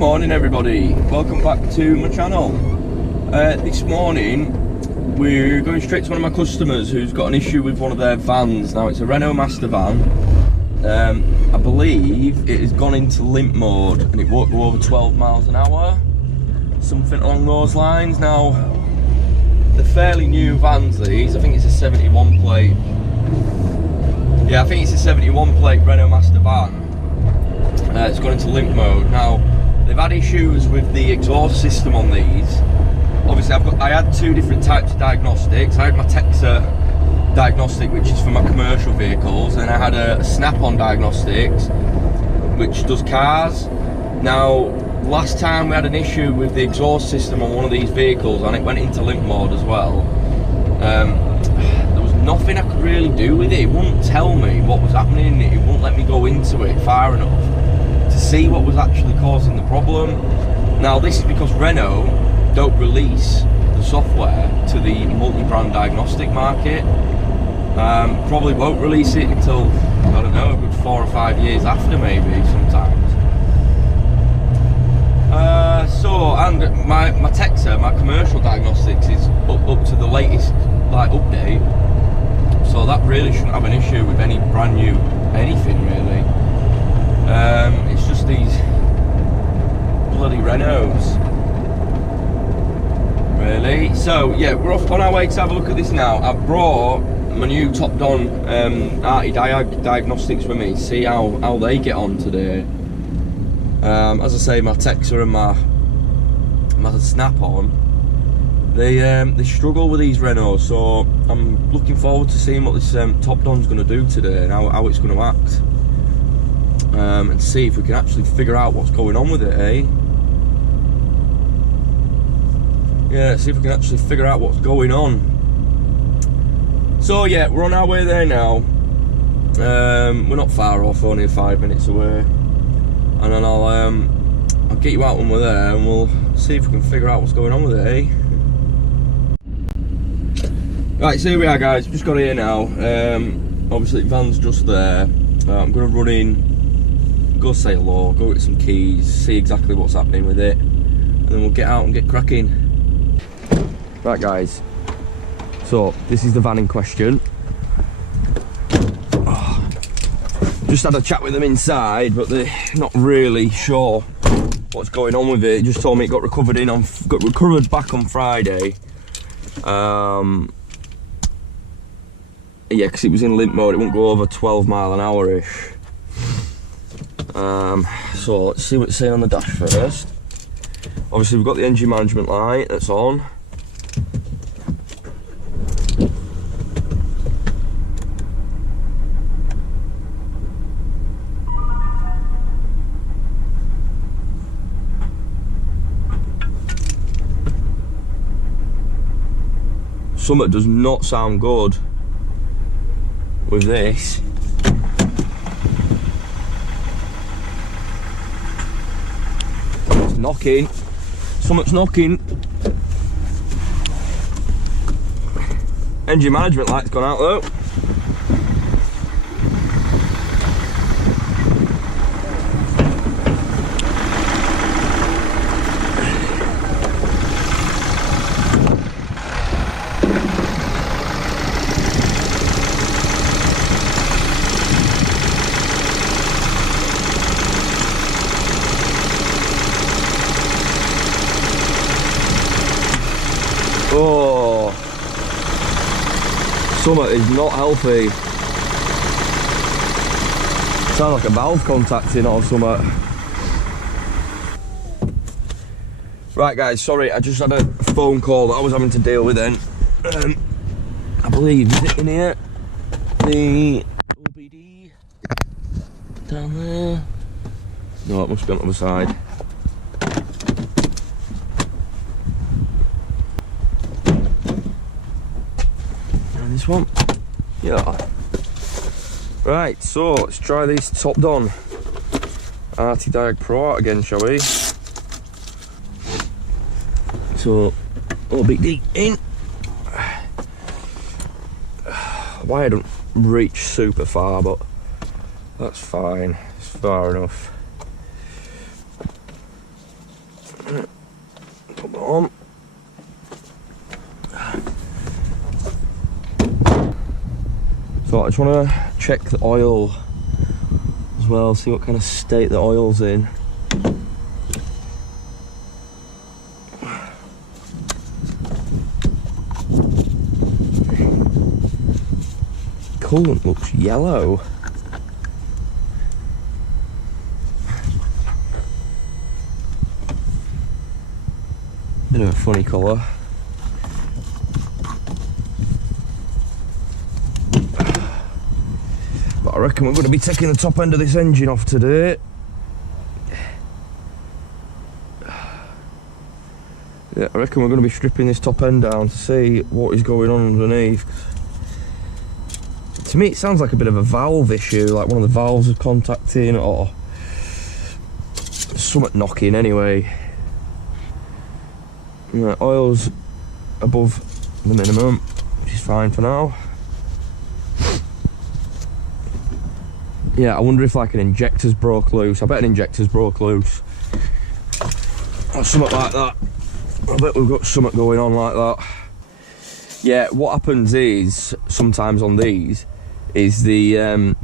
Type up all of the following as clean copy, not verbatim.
Morning everybody, welcome back to my channel. This morning we're going straight to one of my customers who's got an issue with one of their vans. Now it's a Renault Master van. I believe it has gone into limp mode and it won't go over 12 miles an hour, something along those lines. Now they're fairly new vans these. I think it's a 71 plate. Yeah, I think it's a 71 plate Renault Master van. It's gone into limp mode. Now they've had issues with the exhaust system on these. Obviously I had two different types of diagnostics. I had my Texas diagnostic, which is for my commercial vehicles, and I had a snap-on diagnostics which does cars. Now last time we had an issue with the exhaust system on one of these vehicles and it went into limp mode as well. There was nothing I could really do with it. It wouldn't tell me what was happening. It wouldn't let me go into it far enough to see what was actually causing the problem. Now this is because Renault don't release the software to the multi-brand diagnostic market. Probably won't release it until, I don't know, a good 4 or 5 years after, maybe sometimes. And my Texas, my commercial diagnostics is up to the latest update, so that really shouldn't have an issue with any brand new anything really. It's just these bloody Renaults, really. So yeah, we're off on our way to have a look at this now. I've brought my new top-down Diagnostics with me, see how they get on today. As I say, my Texas and my snap-on, they struggle with these Renaults, so I'm looking forward to seeing what this top-down's going to do today and how it's going to act. And see if we can actually figure out what's going on with it, eh? Yeah, see if we can actually figure out what's going on. So yeah, we're on our way there now. We're not far off, only 5 minutes away. And then I'll get you out when we're there and we'll see if we can figure out what's going on with it, eh? Right, so here we are guys, just got here now. Obviously the van's just there. I'm going to run in, go say hello, go get some keys, see exactly what's happening with it, and then we'll get out and get cracking. Right guys, so this is the van in question. Just had a chat with them inside, but they're not really sure what's going on with it. Just told me it got recovered back on Friday. Yeah, because it was in limp mode, it won't go over 12 mile an hour-ish. So let's see what it's saying on the dash first. Obviously we've got the engine management light that's on. Something does not sound good with this. It's knocking. Something's knocking. Engine management light's gone out though. Oh, something is not healthy. Sounds like a valve contacting or something. Right guys, sorry, I just had a phone call that I was having to deal with then. I believe, is it in here? The OBD down there? No, it must be on the other side. This one, yeah. Right, so let's try this top-down RT-Diag Pro out again, shall we? So, OBD in. Wire don't reach super far, but that's fine. It's far enough. just want to check the oil as well, see what kind of state the oil's in. Coolant looks yellow. Bit of a funny colour. But I reckon we're going to be taking the top end of this engine off today. Yeah, I reckon we're going to be stripping this top end down to see what is going on underneath. To me it sounds like a bit of a valve issue, like one of the valves are contacting or something knocking anyway. Yeah, oil's above the minimum, which is fine for now. Yeah, I wonder if like an injector's broke loose. I bet an injector's broke loose. Or something like that. I bet we've got something going on like that. Yeah, what happens is, sometimes on these, is there's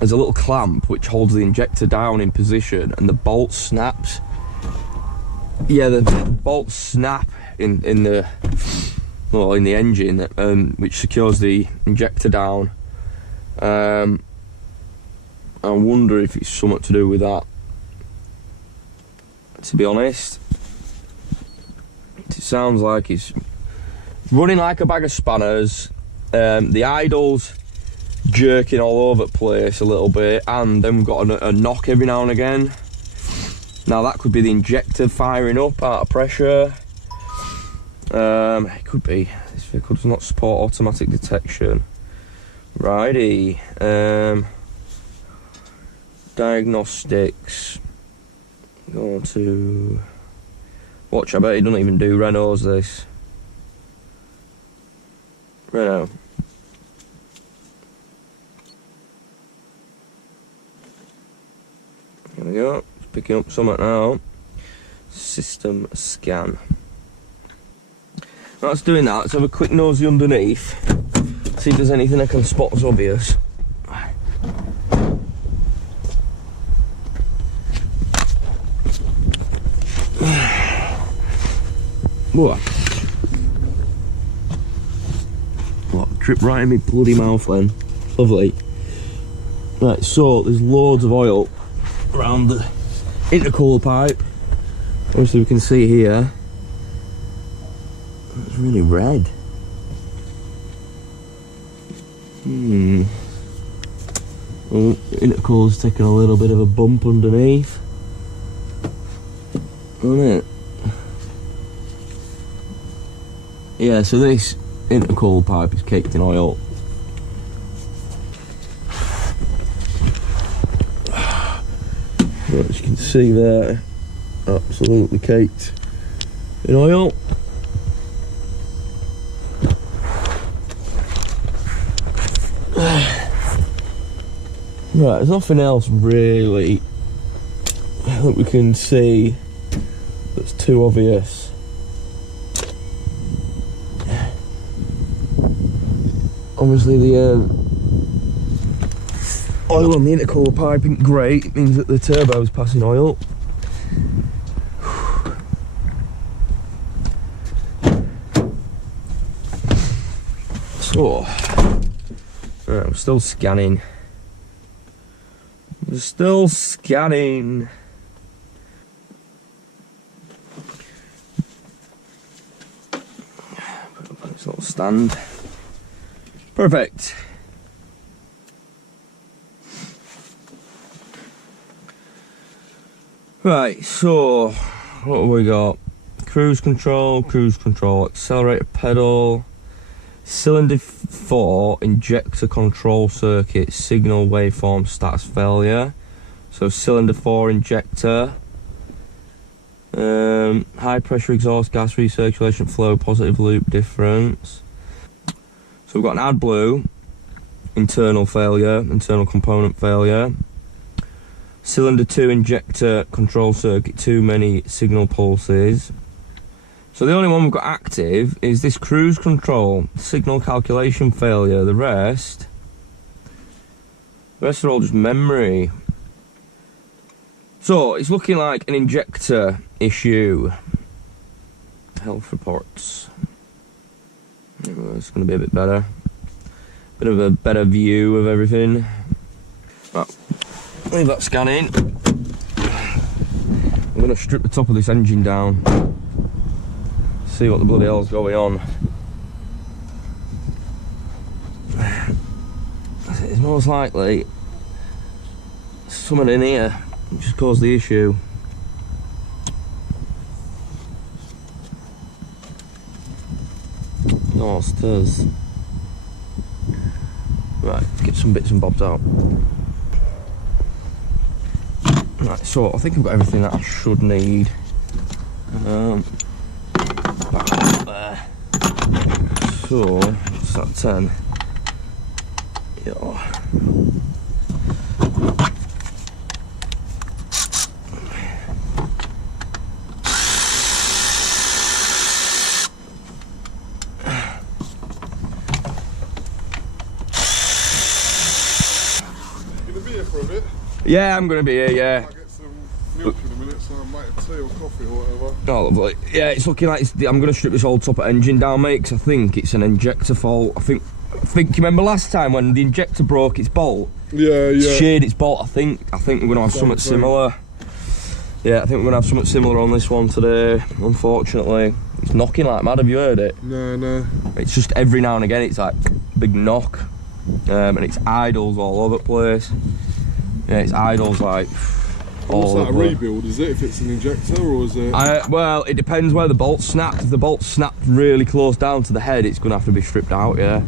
a little clamp which holds the injector down in position and the bolt snaps. Yeah, the bolts snap in the engine, which secures the injector down. I wonder if it's something to do with that. To be honest, it sounds like it's running like a bag of spanners. The idle's jerking all over the place a little bit, and then we've got a knock every now and again. Now that could be the injector firing up out of pressure. It could be. This vehicle does not support automatic detection. Righty. Diagnostics. Go to... Watch, I bet it doesn't even do Renault's this. Renault. There we go. It's picking up something now. System scan. That's doing that. Let's have a quick nosy underneath. See if there's anything I can spot as obvious. What? Drip right in my bloody mouth then. Lovely. Right, so there's loads of oil around the intercooler pipe. Obviously we can see here it's really red. Well, the intercooler's taking a little bit of a bump underneath, isn't it? Yeah, so this intercooler pipe is caked in oil. As you can see there, absolutely caked in oil. Right, there's nothing else really that we can see that's too obvious. Obviously the oil on the intercooler pipe isn't great. It means that the turbo's passing oil. So, right, I'm still scanning. We're still scanning. Put up on this little stand. Perfect. Right, so what have we got? Cruise control, accelerator pedal, cylinder 4 injector control circuit, signal waveform status failure. So cylinder 4 injector, high pressure exhaust gas recirculation flow, positive loop difference. So we've got an AdBlue, internal failure, internal component failure. Cylinder 2 injector control circuit, too many signal pulses. So the only one we've got active is this cruise control, signal calculation failure. The rest The rest are all just memory. So, it's looking like an injector issue. Health reports. It's going to be a bit better. Bit of a better view of everything. Right, leave that scanning. I'm going to strip the top of this engine down. See what the bloody hell's going on. It's most likely something in here which just caused the issue. No, it does. Right, get some bits and bobs out. Right, so I think I've got everything that I should need. Back up there. So, what's that, 10? Yeah. For a bit. Yeah, I'm gonna be here, yeah. I'll get some milk in a minute, so I might have tea or coffee or whatever. Oh, lovely. Yeah, it's looking like I'm gonna strip this whole top of engine down, mate, because I think it's an injector fault. I think you remember last time when the injector broke its bolt? Yeah, yeah. Sheared its bolt. I think we're gonna have something similar. Yeah, I think we're gonna have something similar on this one today. Unfortunately, it's knocking like mad. Have you heard it? No. It's just every now and again, it's like big knock, and it's idles all over the place. Yeah, it's idles like all What's that, a over. rebuild, is it, if it's an injector, or is it? Well, it depends where the bolt snapped. If the bolt snapped really close down to the head, it's gonna have to be stripped out, yeah.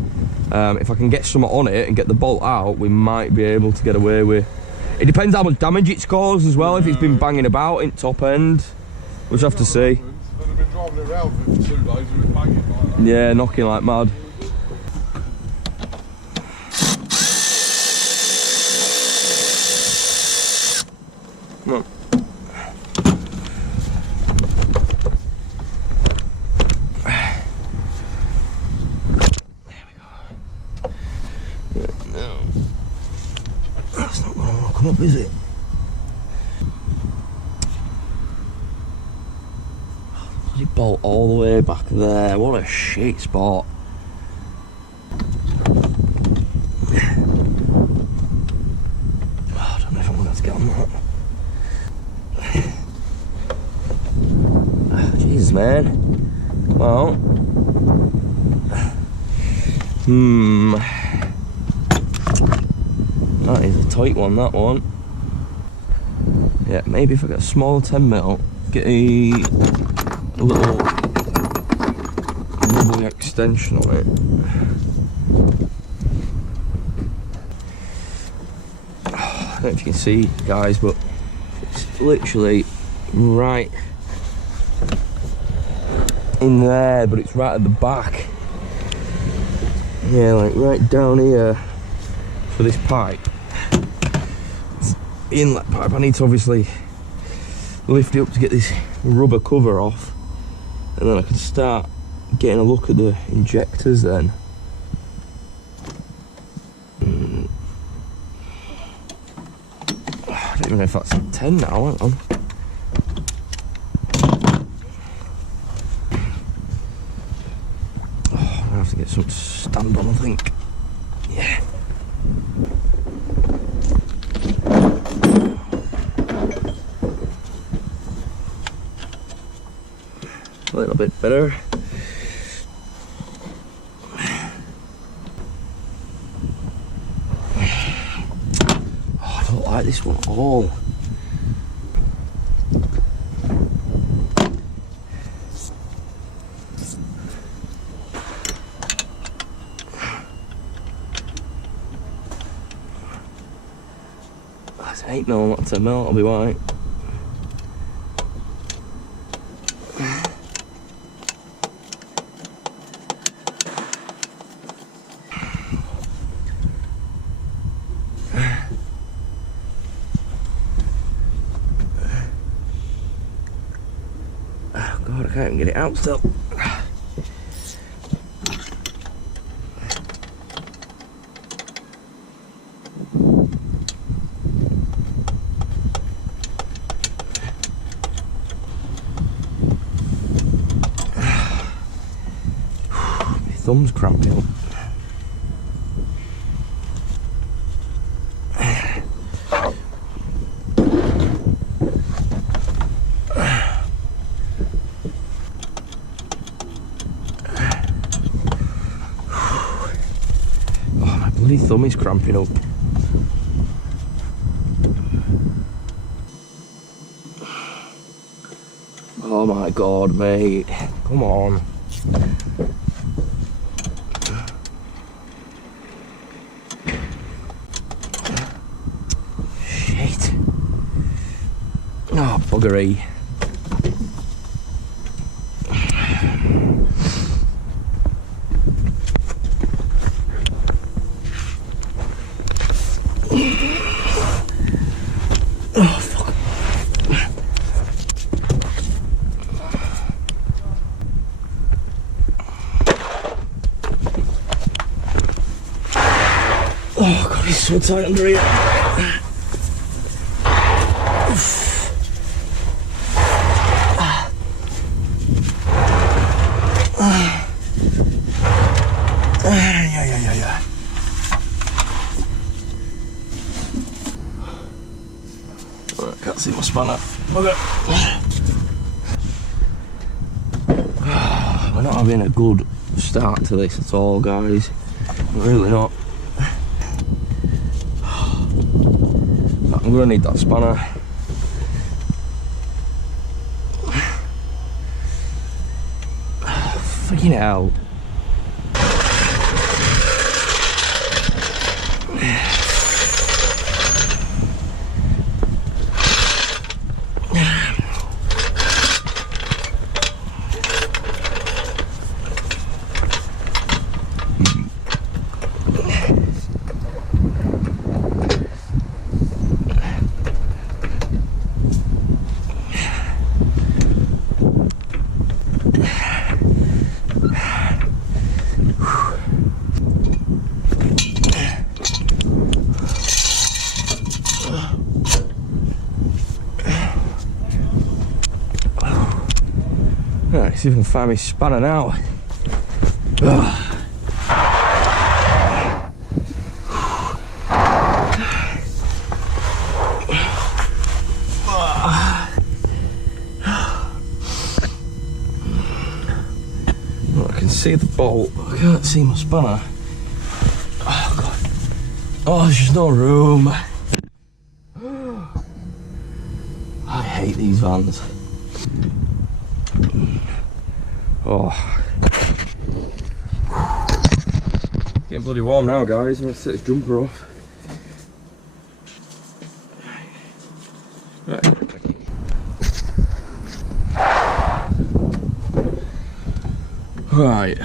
If I can get something on it and get the bolt out, we might be able to get away with. It depends how much damage it's caused as well, if it's been banging about in top end. We'll just have to see. They've been driving it around for 2 days with it banging like that. Yeah, knocking like mad. Come on. There we go. No. That's not going to come up, is it? Does it bolt all the way back there? What a shit spot. I don't know if I'm going to have to get on that. Jesus, man. Well. That is a tight one, that one. Yeah, maybe if I get a small 10mm, get a little rubbly extension on it. I don't know if you can see, guys, but it's literally right in there, but it's right at the back. Yeah, like right down here for this pipe. It's the inlet pipe. I need to obviously lift it up to get this rubber cover off, and then I can start getting a look at the injectors then. I don't even know if that's a 10 now, hang on. I'm gonna have to get some to stand on, I think. Yeah. A little bit better. Oh, I don't like this one at all. That's 8mm, not 10mm, I'll be right. Oh God, I can't even get it out still. thumb's cramping up. Oh, my bloody thumb is cramping up. Oh my god, mate. Come on. Shit. Oh, buggery. Oh, fuck. Oh god, it's so tight under here. Yeah. Right, can't see my spanner. Okay. We're not having a good start to this at all, guys. We're really not. I'm gonna need that spanner. Freaking hell. Right, see if I can find my spanner now. Well, I can see the bolt, but I can't see my spanner. Oh god. Oh, there's just no room. I hate these vans. Oh, getting bloody warm now, guys. I'm gonna set this jumper off. Right.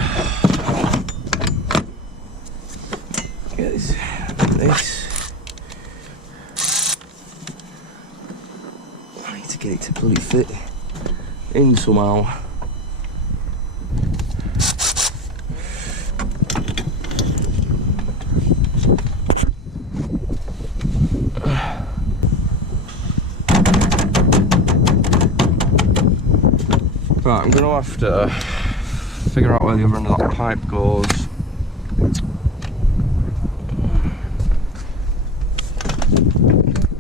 Get this. I need to get it to bloody fit in somehow. Right, I'm going to have to figure out where the other end of that pipe goes.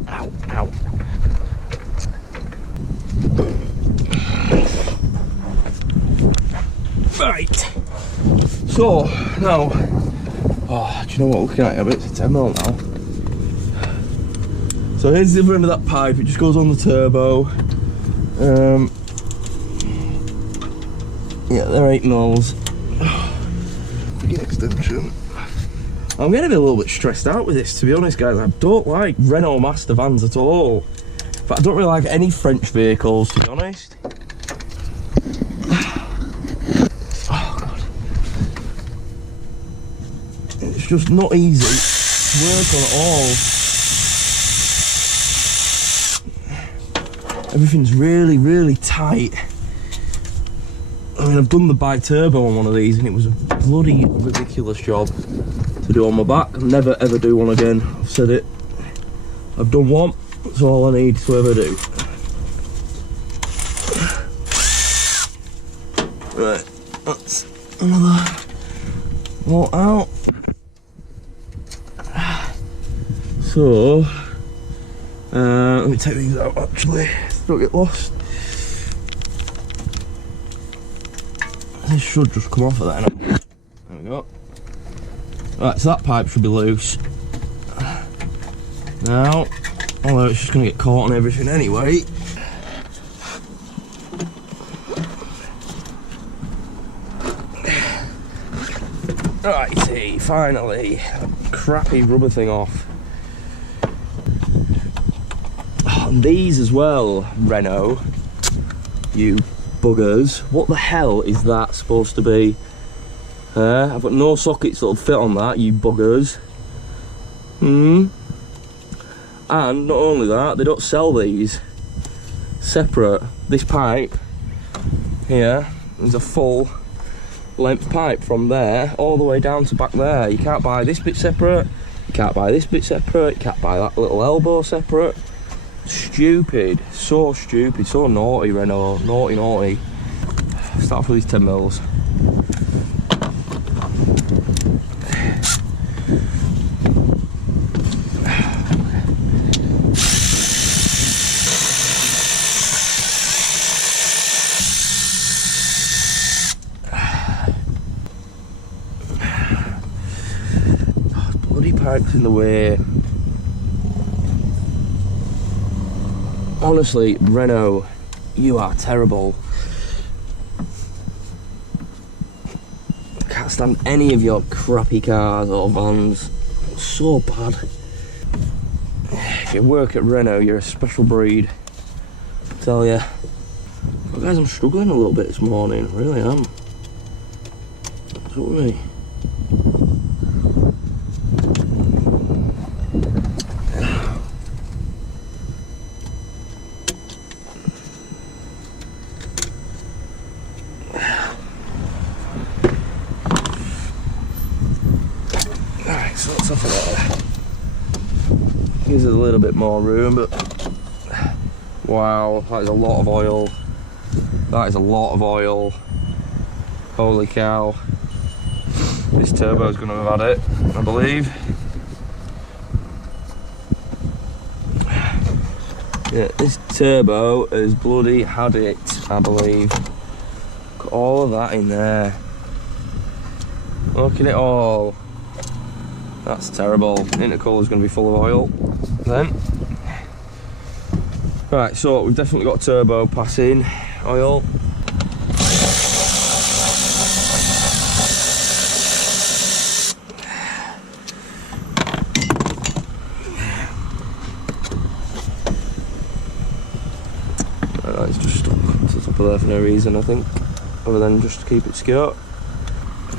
Ow, ow. Right. So, now, oh, do you know what, looking at it, I bet it's a 10mm now. So here's the other end of that pipe, it just goes on the turbo. Yeah, they're 8mm. Freaking extension. I'm getting a little bit stressed out with this, to be honest, guys. I don't like Renault Master vans at all. But I don't really like any French vehicles, to be honest. Oh, God. It's just not easy to work on at all. Everything's really, really tight. I mean, I've done the bi-turbo on one of these and it was a bloody ridiculous job to do on my back. I'll never ever do one again. I've said it. I've done one. That's all I need to ever do. Right, that's another all out. So, let me take these out actually, don't get lost. This should just come off of there now. There we go. Right, so that pipe should be loose. Now, although it's just going to get caught on everything anyway. Righty, finally, crappy rubber thing off. Oh, and these as well, Renault, you buggers. What the hell is that supposed to be? I've got no sockets that'll fit on that, you buggers. And not only that, they don't sell these separate. This pipe here is a full length pipe from there all the way down to back there. You can't buy this bit separate, you can't buy this bit separate, you can't buy that little elbow separate. Stupid, so stupid, so naughty, Renault, naughty, naughty. Start off with these 10 mils. Bloody pipes in the way. Honestly, Renault, you are terrible. Can't stand any of your crappy cars or vans. So bad. If you work at Renault, you're a special breed. I tell ya. Well, guys, I'm struggling a little bit this morning. I really am. What's up with me? So that's off of there. Gives it a little bit more room, but wow, that is a lot of oil. That is a lot of oil. Holy cow. This turbo's going to have had it, I believe. Yeah, this turbo has bloody had it, I believe. Got all of that in there. Look at it all. That's terrible. Intercooler's going to be full of oil then. Right, so we've definitely got turbo passing oil. It's just stuck to the top of there for no reason, I think, other than just to keep it secure.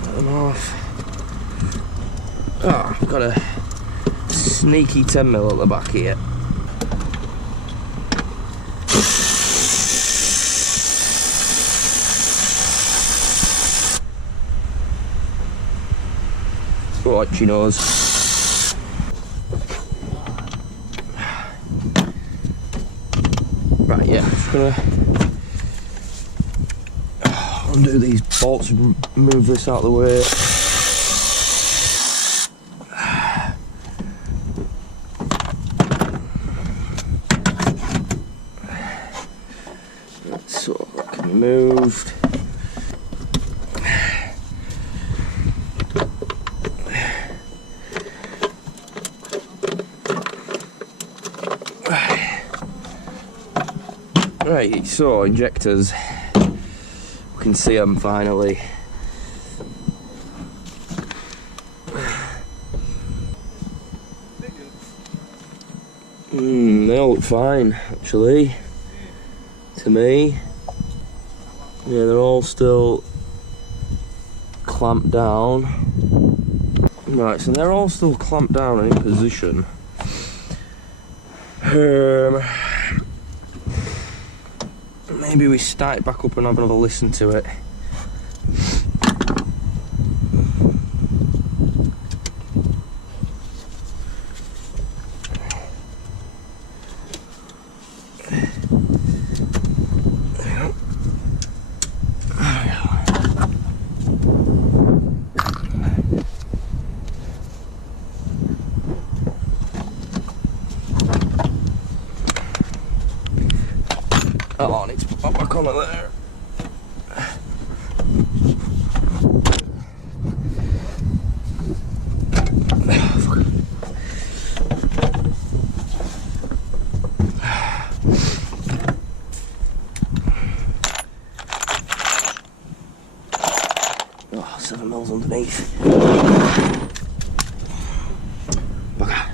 Let them off. Oh, I've got a sneaky 10mm at the back here. What she knows. Right, yeah, just gonna undo these bolts and move this out of the way. So that can be moved. Right, so injectors, we can see them finally. They all look fine, actually, to me. Yeah, they're all still clamped down. Right, so they're all still clamped down and in position. Maybe we start it back up and have another listen to it. Oh, I need to put that back on it there. Oh, 7 mils underneath. Bugger.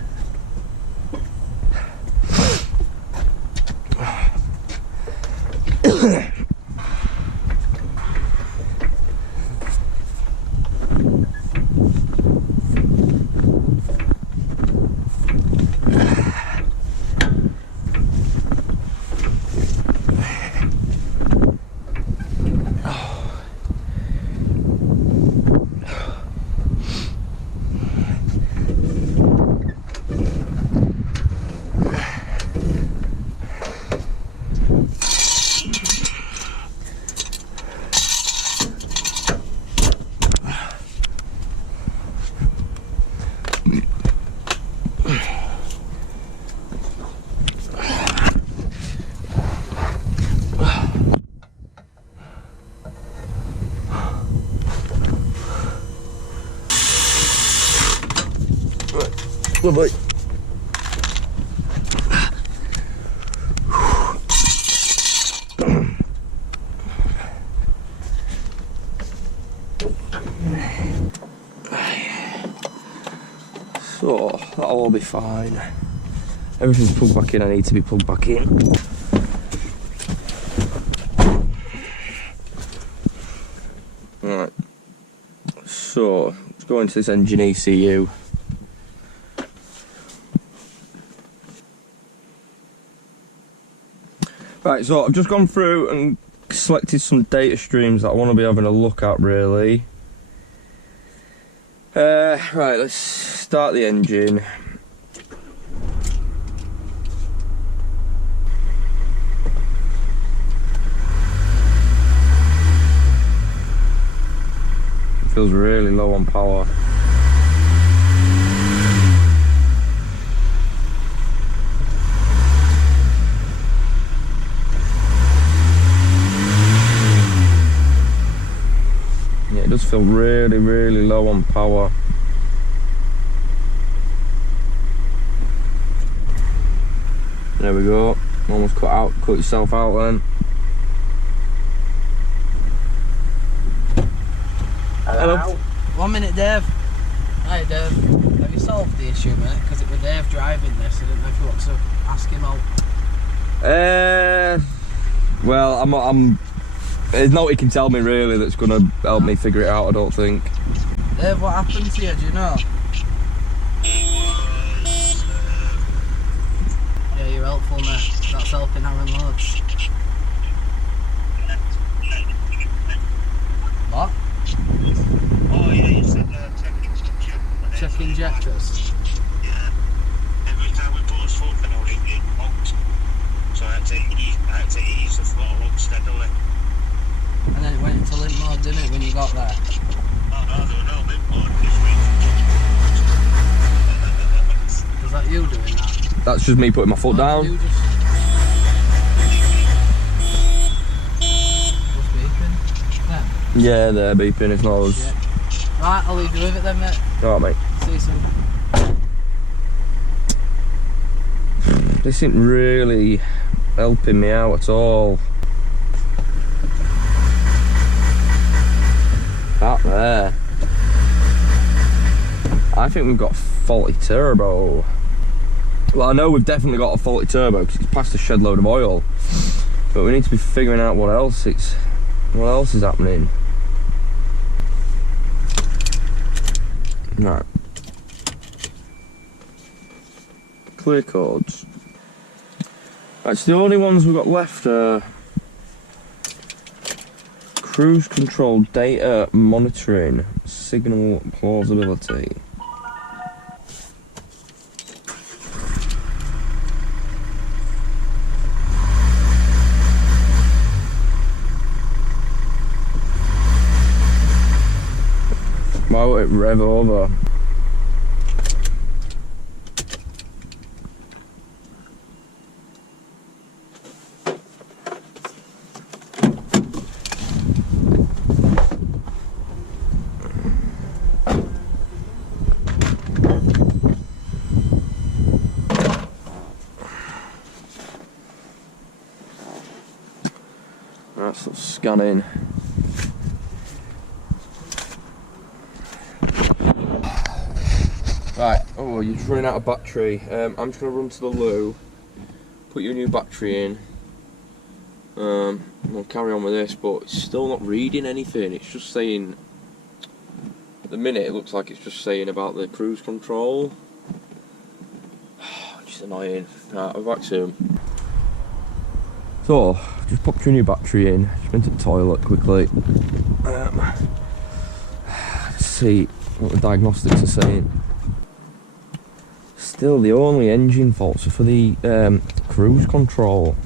Lovely. So that'll all be fine. Everything's plugged back in. I need to be plugged back in. Right. So let's go into this engine ECU. Right, so I've just gone through and selected some data streams that I want to be having a look at, really. Right, let's start the engine. It feels really low on power. It does feel really low on power. There we go. Almost cut yourself out then. Hello. 1 minute, Dave. Hi, Dave. Have you solved the issue, mate? Because it was Dave driving this. I didn't know if you want to ask him out. Well, I'm. There's no one he can tell me really that's going to help me figure it out, I don't think. Dave, what happened to you, do you know? Yeah, you're helpful, mate. That's helping Aaron loads. What? Oh yeah, you said Check injectors. Yeah. Every time we put a foot down, it bonked. So I had to ease the throttle up steadily. And then it went into limp mode, didn't it, when you got there? Oh no, there were no limp mode this week. Was that you doing that? That's just me putting my foot down. You just... What's beeping? Yeah. Yeah, they're beeping if not us. Yeah. Right, I'll leave you with it then, mate. Alright, mate. See you soon. This isn't really helping me out at all. That there. I think we've got a faulty turbo. Well, I know we've definitely got a faulty turbo because it's past a shed load of oil. But we need to be figuring out what else is happening. Right. Clear codes. Right, so the only ones we've got left are cruise control data monitoring, signal plausibility. Why would it rev over? That's sort of scanning. Right, oh, you're just running out of battery. I'm just going to run to the loo, put your new battery in. We'll carry on with this, but it's still not reading anything. It's just saying, at the minute it looks like it's just saying about the cruise control. Which is annoying. Right, I'll be back soon. So, just popped your new battery in. Just went to the toilet quickly. Let's see what the diagnostics are saying. Still, the only engine faults are for the cruise control.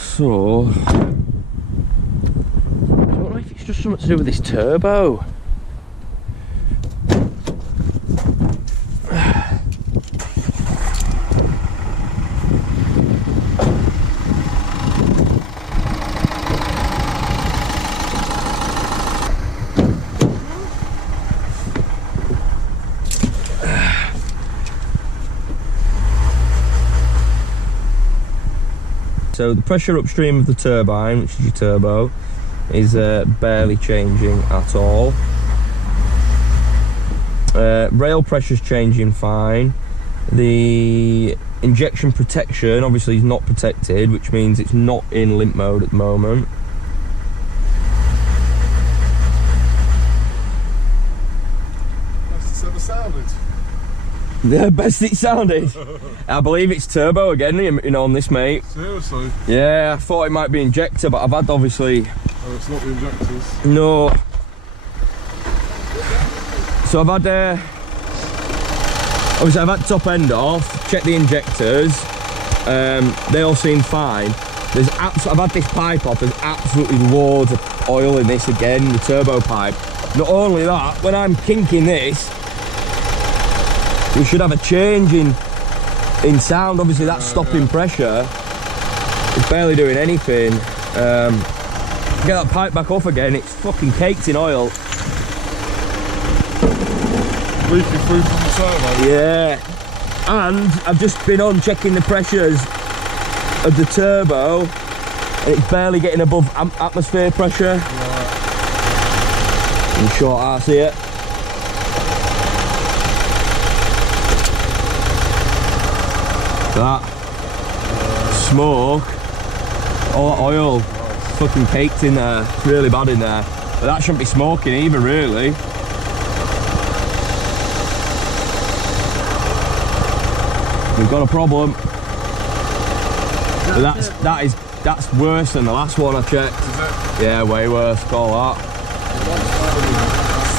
So, I don't know if it's just something to do with this turbo. So the pressure upstream of the turbine, which is your turbo, is barely changing at all. Rail pressure's changing fine. The injection protection obviously is not protected, which means it's not in limp mode at the moment. Best it's ever sounded. The best it sounded. I believe it's turbo again, you know, on this, mate. Seriously? Yeah, I thought it might be injector, but I've had obviously. Oh, it's not the injectors. No. So I've had obviously I've had top end off, checked the injectors. They all seem fine. I've had this pipe off. There's absolutely loads of oil in this again, the turbo pipe. Not only that, when I'm kinking this, we should have a change in sound. Obviously that's stopping pressure. It's barely doing anything. Get that pipe back off again, it's fucking caked in oil. Leaking through from the turbo. Yeah. And I've just been on checking the pressures of the turbo, and it's barely getting above atmosphere pressure. Right. In short arse here. That smoke, all that oil, fucking caked in there. It's really bad in there. But that shouldn't be smoking either, really. We've got a problem. But that's worse than the last one I checked. Yeah, way worse. Call that.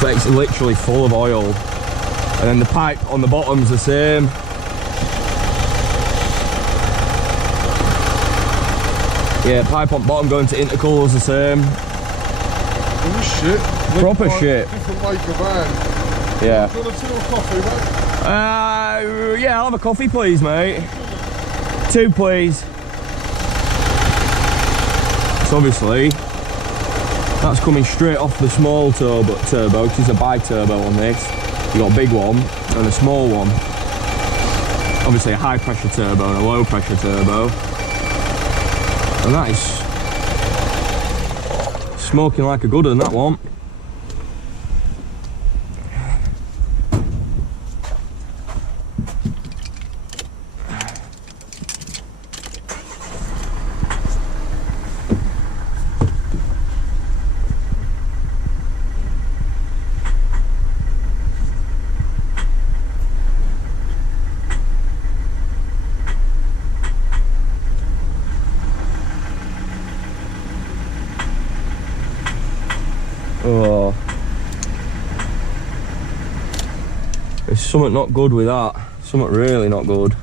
It's literally full of oil. And then the pipe on the bottom's the same. Yeah, pipe on bottom going to intercoolers the same. Oh shit. Proper shit. Different make of van. Yeah. Do you want a tea or coffee, mate? Yeah, I'll have a coffee, please, mate. 2, please. So obviously, that's coming straight off the small turbo, because it's a bi-turbo on this. You got a big one and a small one. Obviously a high pressure turbo and a low pressure turbo. And that is smoking like a good one, that one. Oh, there's something not good with that. Something really not good.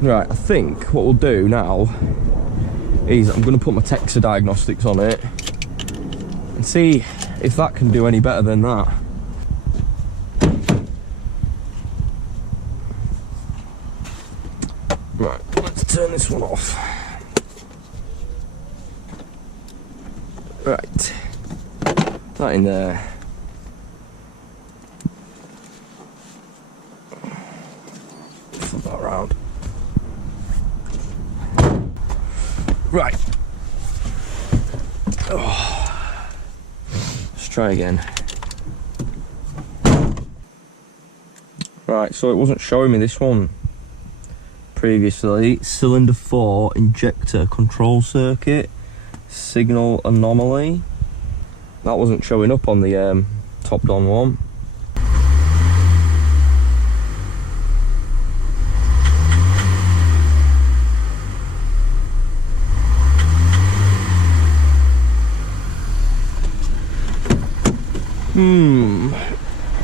Right, I think what we'll do now is I'm going to put my Texas Diagnostics on it and see if that can do any better than that. Right, let's turn this one off. Right, that in there. Flip that around. Right. Oh. Let's try again. Right, so it wasn't showing me this one previously. Cylinder 4 injector control circuit signal anomaly. That wasn't showing up on the top down one.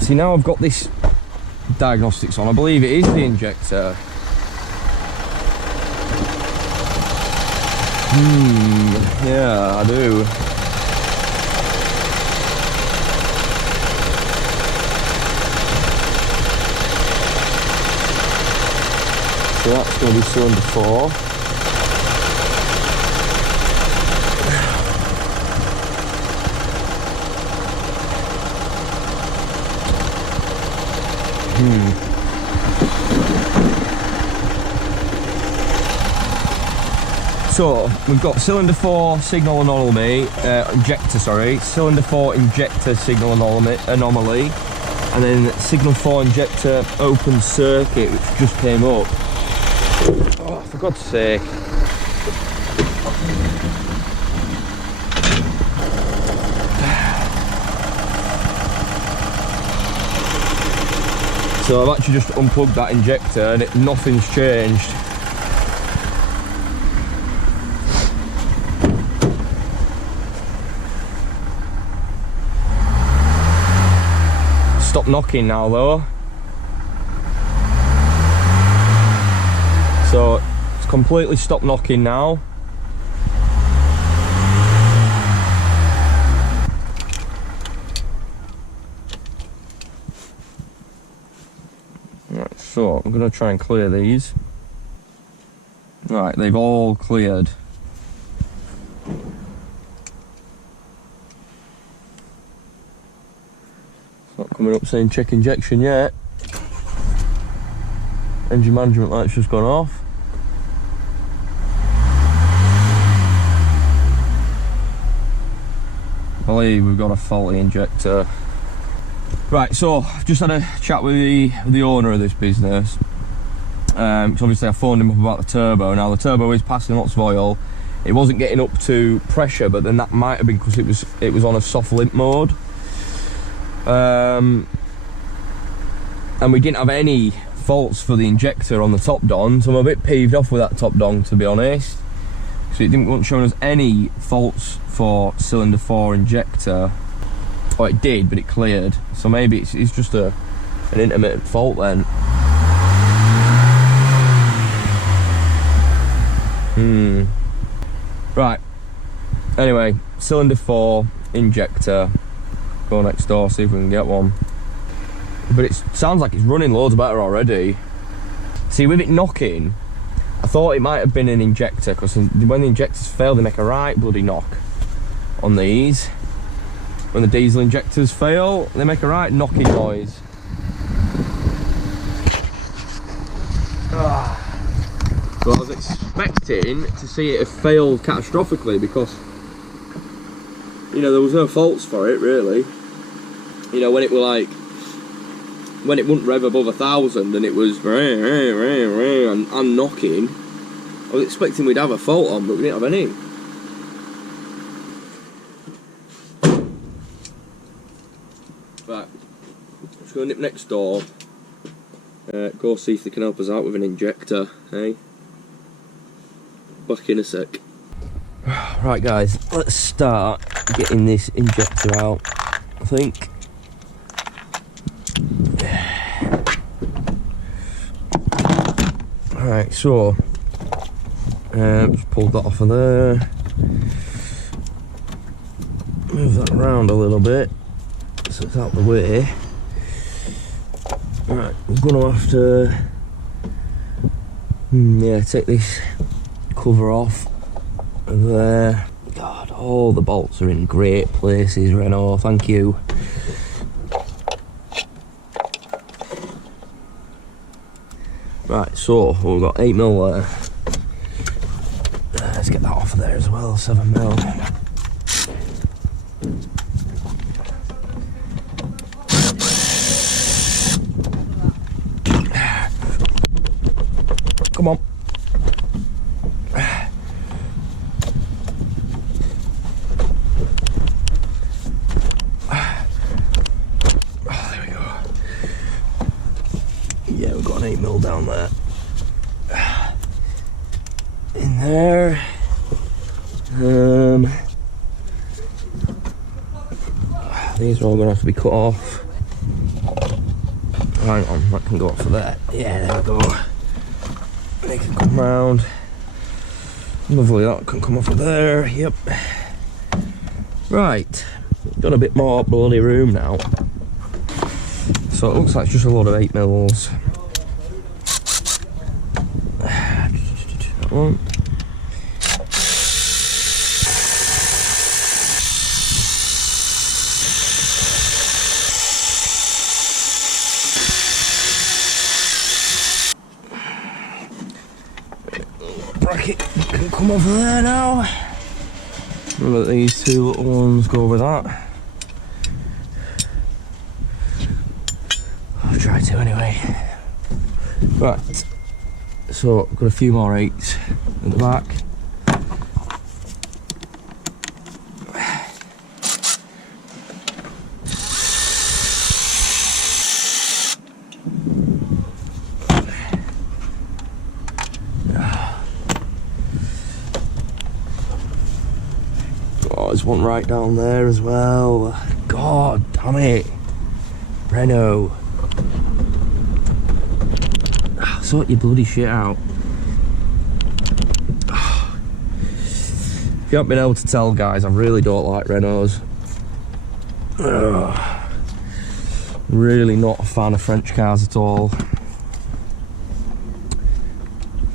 See, now I've got this diagnostics on. I believe it is the injector. Yeah, I do. So that's going to be cylinder 4. So we've got cylinder 4 signal anomaly, cylinder 4 injector signal anomaly, and then signal 4 injector open circuit, which just came up. Oh, for God's sake. So I've actually just unplugged that injector and nothing's changed. Stop knocking now though. So it's completely stopped knocking now. Right, so I'm going to try and clear these. Right, they've all cleared. Not coming up saying check injection yet. Engine management light's just gone off. I believe we've got a faulty injector. Right, so I've just had a chat with the owner of this business. So obviously I phoned him up about the turbo. Now the turbo is passing lots of oil. It wasn't getting up to pressure, but then that might have been because it was on a soft limp mode. And we didn't have any faults for the injector on the top don, so I'm a bit peeved off with that top don, to be honest. So it wasn't showing us any faults for cylinder 4 injector. Oh, it did, but it cleared. So maybe it's just an intermittent fault then. Right. Anyway, cylinder 4 injector. Go next door, see if we can get one. But it sounds like it's running loads better already. See, with it knocking, I thought it might have been an injector, because when the injectors fail, they make a right bloody knock on these. When the diesel injectors fail, they make a right knocking noise. So I was expecting to see it have failed catastrophically, because, you know, there was no faults for it really. You know, when it wouldn't rev above 1,000 and it was and knocking, I was expecting we'd have a fault on, but we didn't have any. Right, let's go nip next door, go see if they can help us out with an injector, hey? Back in a sec. Right guys, let's start getting this injector out, I think. Right, so just pulled that off of there. Move that around a little bit so it's out the way. Right, I'm gonna have to yeah, take this cover off there. God, all the bolts are in great places, Renault, thank you. Right, so we've got 8mm there. Let's get that off of there as well, 7mm. Come on. Oh, there we go. Yeah, we've got an 8mm down there. In there. These are all going to have to be cut off. Hang on, that can go off of there. Yeah, there we go. They can come round. Lovely, that can come off of there. Yep. Right, got a bit more bloody room now. So it looks like it's just a load of 8mm. That one. Bracket can come over there now. Remember that these two little ones go over that. I'll try to anyway. Right, so I've got a few more 8s at the back. There's one right down there as well. God damn it. Renault. Sort your bloody shit out. If you haven't been able to tell, guys, I really don't like Renaults. Really not a fan of French cars at all.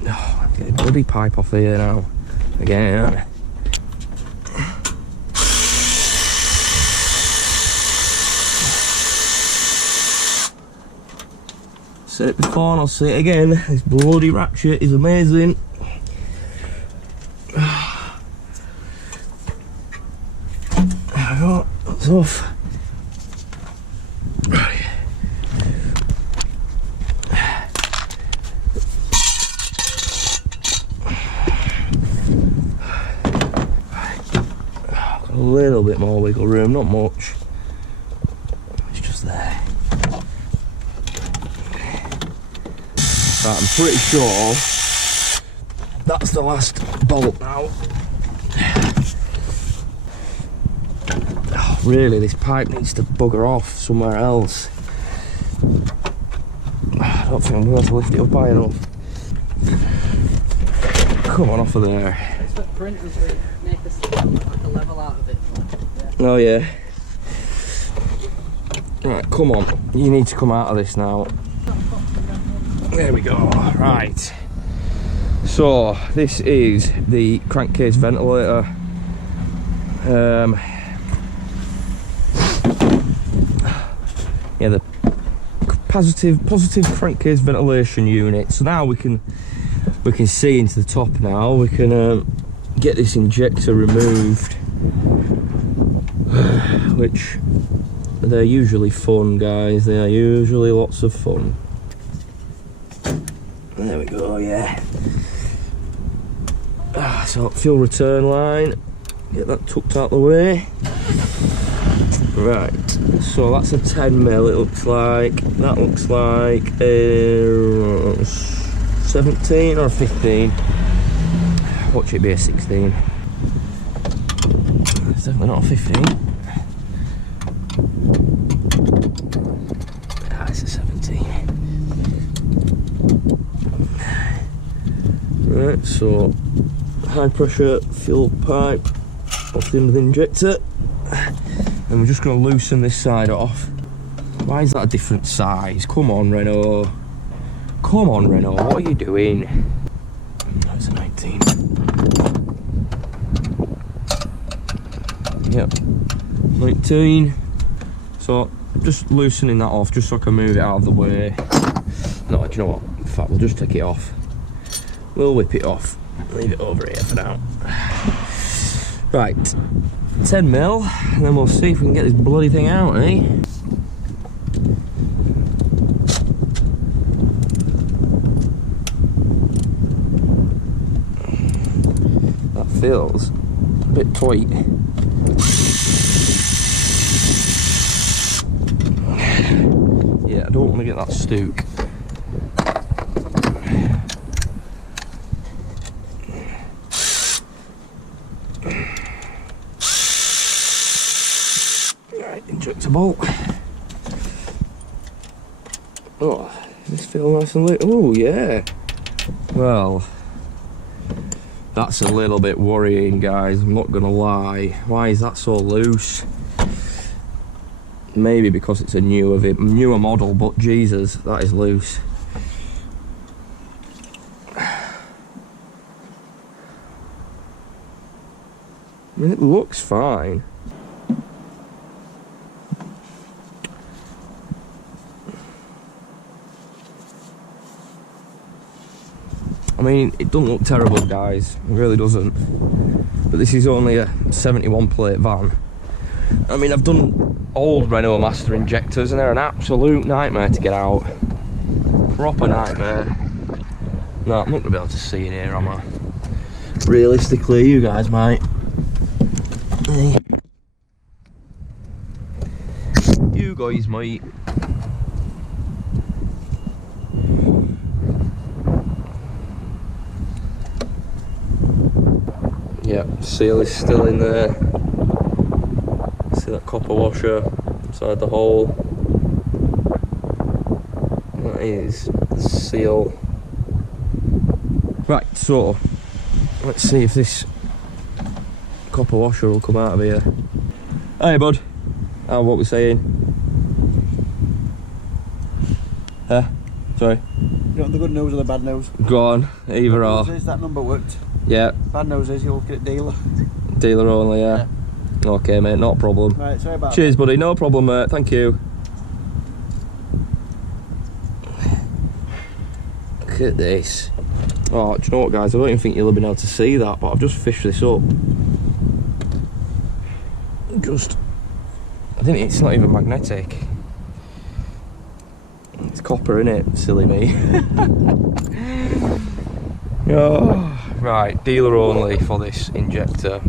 I'm getting a bloody pipe off here now. Again. Said it before and I'll say it again, this bloody ratchet is amazing. There we go, that's off. Right. Got a little bit more wiggle room, not much. It's just there. Right, I'm pretty sure that's the last bolt now. Oh, really, this pipe needs to bugger off somewhere else. I don't think I'm going to have to lift it up high enough. Come on, off of there. It's what printers make like a level out of it. Yeah. Oh yeah. Right, come on. You need to come out of this now. There we go. Right. So this is the crankcase ventilator. Yeah, the positive crankcase ventilation unit. So now we can see into the top now. We can get this injector removed, which they're usually fun, guys. They are usually lots of fun. There we go, yeah. So fuel return line, get that tucked out the way. Right, so that's a 10mm, it looks like. That looks like a 17 or 15. Watch it be a 16. It's definitely not a 15. It's a 17. Right, so high pressure fuel pipe off the end of the injector, and we're just going to loosen this side off. Why is that a different size? Come on, Renault. Come on, Renault, what are you doing? That's a 19. Yep, 19. So just loosening that off just so I can move it out of the way. No, do you know what? In fact, we'll just take it off. We'll whip it off. Leave it over here for now. Right, 10 mil, and then we'll see if we can get this bloody thing out, eh? That feels a bit tight. Yeah, I don't want to get that stook. Right, injector bolt. Oh, this feels nice and lit. Oh, yeah. Well, that's a little bit worrying, guys. I'm not gonna lie. Why is that so loose? Maybe because it's a newer model, but Jesus, that is loose. I mean, it looks fine. I mean, it doesn't look terrible, guys. It really doesn't. But this is only a 71 plate van. I mean, I've done old Renault Master injectors and they're an absolute nightmare to get out. Proper nightmare. No, I'm not going to be able to see in here, am I? Realistically, you guys might. You guys might. Yep, seal is still in there. See that copper washer inside the hole? That is the seal. Right, so let's see if this copper washer will come out of here. Hey bud, what we saying? Sorry? You want the good news or the bad news? Go on, either or. That number worked. Yeah. Bad news is you'll look at dealer. Dealer only, yeah. Okay, mate, not a problem. Right, sorry about Cheers, buddy, no problem, mate, thank you. Look at this. Oh, do you know what, guys? I don't even think you'll have been able to see that, but I've just fished this up. I think it's not even magnetic. It's copper, innit? Silly me. Oh. Right, dealer only for this injector.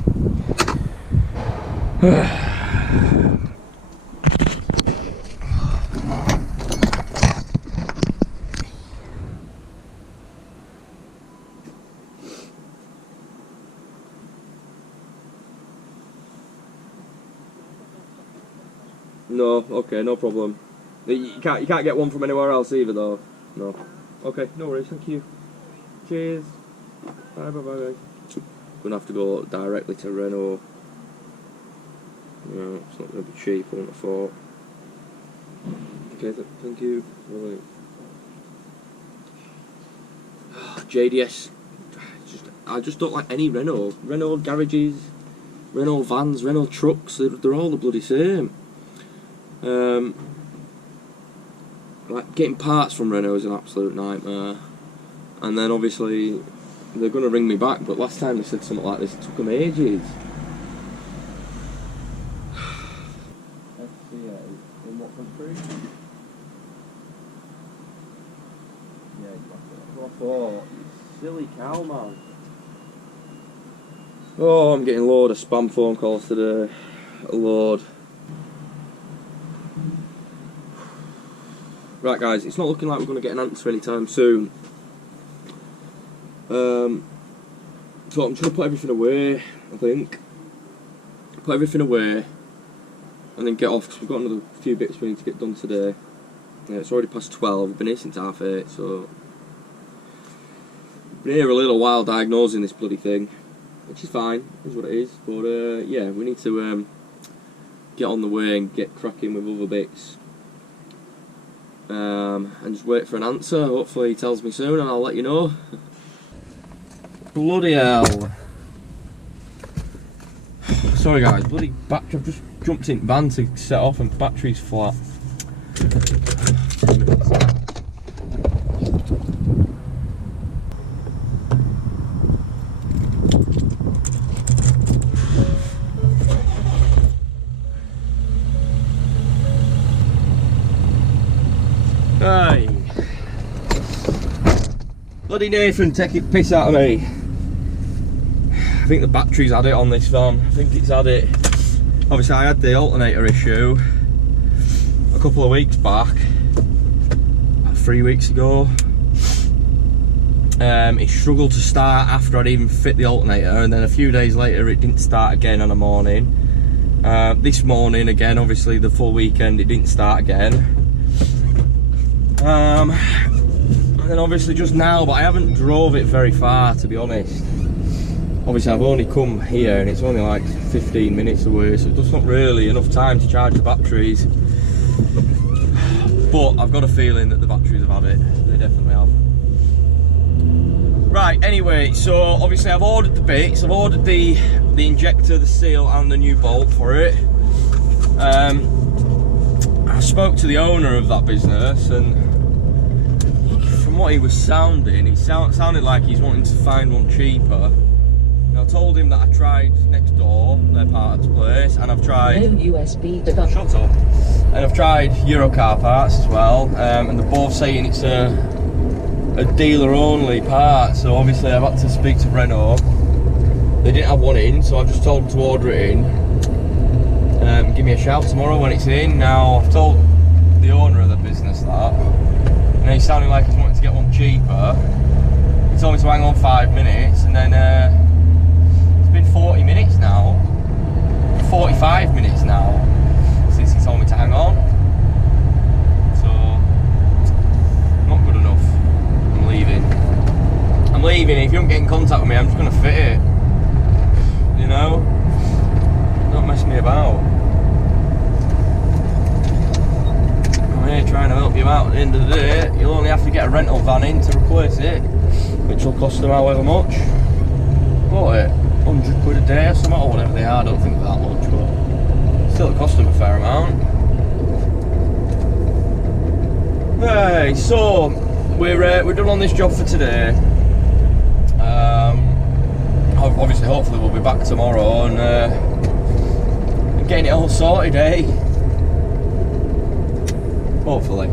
No, okay, no problem. You can't get one from anywhere else either, though. No. Okay, no worries. Thank you. Cheers. Bye. Gonna have to go directly to Renault. No, it's not gonna be cheap. I wouldn't have thought. Okay, thank you. Right. JDS. I just don't like any Renault. Renault garages, Renault vans, Renault trucks. They're all the bloody same. Like getting parts from Renault is an absolute nightmare. And then obviously they're going to ring me back, but last time they said something like this, it took them ages. In what country? Yeah, exactly. What I thought. Silly cow, man. Oh, I'm getting a load of spam phone calls today. A load. Right, guys, it's not looking like we're going to get an answer anytime soon. So I'm just going to put everything away, I think. Put everything away and then get off, because we've got another few bits we need to get done today. Yeah, it's already past 12, we've been here since 8:30, so Been here a little while diagnosing this bloody thing, which is fine, is what it is. But yeah, we need to get on the way and get cracking with other bits. And just wait for an answer. Hopefully he tells me soon and I'll let you know. Bloody hell. Sorry guys, bloody battery. I've just jumped in van to set off and battery's flat. Hey. Bloody Nathan taking piss out of me. I think the battery's had it on this van. I think it's had it. Obviously I had the alternator issue a couple of weeks back, about 3 weeks ago. It struggled to start after I'd even fit the alternator, and then a few days later it didn't start again on a morning. This morning again, obviously the full weekend, it didn't start again. And then obviously just now, but I haven't drove it very far, to be honest. Obviously I've only come here and it's only like 15 minutes away, so it's not really enough time to charge the batteries. But I've got a feeling that the batteries have had it. They definitely have. Right, anyway, so obviously I've ordered the bits. I've ordered the injector, the seal and the new bolt for it. I spoke to the owner of that business, and from what he was sounding, it sounded like he's wanting to find one cheaper. I told him that I tried next door, their parts place, and I've tried USB shut up. And I've tried Eurocar parts as well, and they're both saying it's a dealer only part. So obviously I've had to speak to Renault. They didn't have one in, so I've just told them to order it in. Give me a shout tomorrow when it's in. Now I've told the owner of the business that, and he's sounding like he's wanting to get one cheaper. He told me to hang on 5 minutes, and then it's been 40 minutes now, 45 minutes now since he told me to hang on. So not good enough. I'm leaving. If you don't get in contact with me, I'm just going to fit it, you know. Don't mess me about. I'm here trying to help you out. At the end of the day, you'll only have to get a rental van in to replace it, which will cost them however much. What, it? 100 quid a day or something, or whatever they are. I don't think that much, but still it cost them a fair amount. Hey, so we're done on this job for today. Obviously, hopefully we'll be back tomorrow and getting it all sorted, eh? Hopefully.